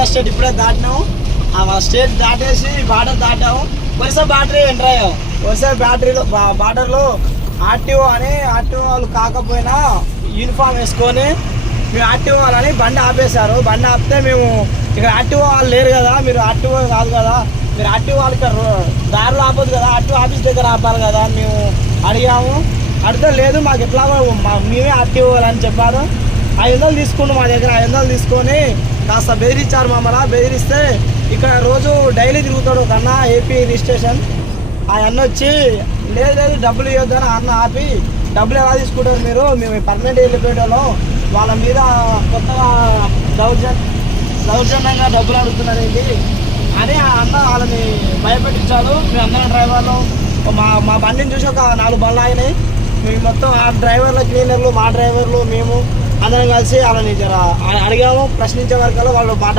Telangana state ఇప్పుడే దాటినాము ఆ state దాటేసి బార్డర్ దాటాము. వరుస బ్యాటరీ ఎంటర్ అయ్యాము వరుస బ్యాటరీలో బార్డర్లో ఆర్టీఓ అని ఆర్టీఓ వాళ్ళు కాకపోయినా యూనిఫామ్ వేసుకొని మేము ఆర్టీఓ వాళ్ళని బండి ఆపేశారు. బండి ఆపితే మేము ఇక్కడ ఆర్టీఓ వాళ్ళు లేరు కదా మీరు ఆర్టీఓ కాదు కదా మీరు ఆర్టీఓ వాళ్ళకి దారిలో ఆపదు కదా ఆర్టీఓ ఆఫీస్ దగ్గర ఆపాలి కదా మేము అడిగాము. అడిగితే లేదు మాకు ఎట్లా మేమే ఆర్టీఓ అని చెప్పారు ఐదు వందలు తీసుకుండు మా దగ్గర ఐదు వందలు తీసుకొని కాస్త బెదిరించారు మమ్మల్ని బెదిరిస్తే ఇక్కడ రోజు డైలీ తిరుగుతాడు ఒక అన్న ఏపీ రిజిస్ట్రేషన్ ఆ అన్న వచ్చి లేదు లేదు డబ్బులు ఇవ్వద్దని అని అన్న ఆపి డబ్బులు ఎలా తీసుకుంటారు మీరు? మేము పర్మనెంట్ వెళ్ళిపోయేటోళ్ళం. వాళ్ళ మీద కొత్తగా దౌర్జన్ దౌర్జన్యంగా డబ్బులు అడుగుతున్నారు ఏంటి? అని ఆ అన్న వాళ్ళని భయపెట్టించాడు. మేము అందరం డ్రైవర్లు మా మా బండిని చూసి ఒక నాలుగు బండ్లు అయినాయి మేము మొత్తం ఆ డ్రైవర్ల క్లీనర్లు మా డ్రైవర్లు మేము అందరం కలిసి వాళ్ళని అడిగాము ప్రశ్నించే వరకు వాళ్ళు మాట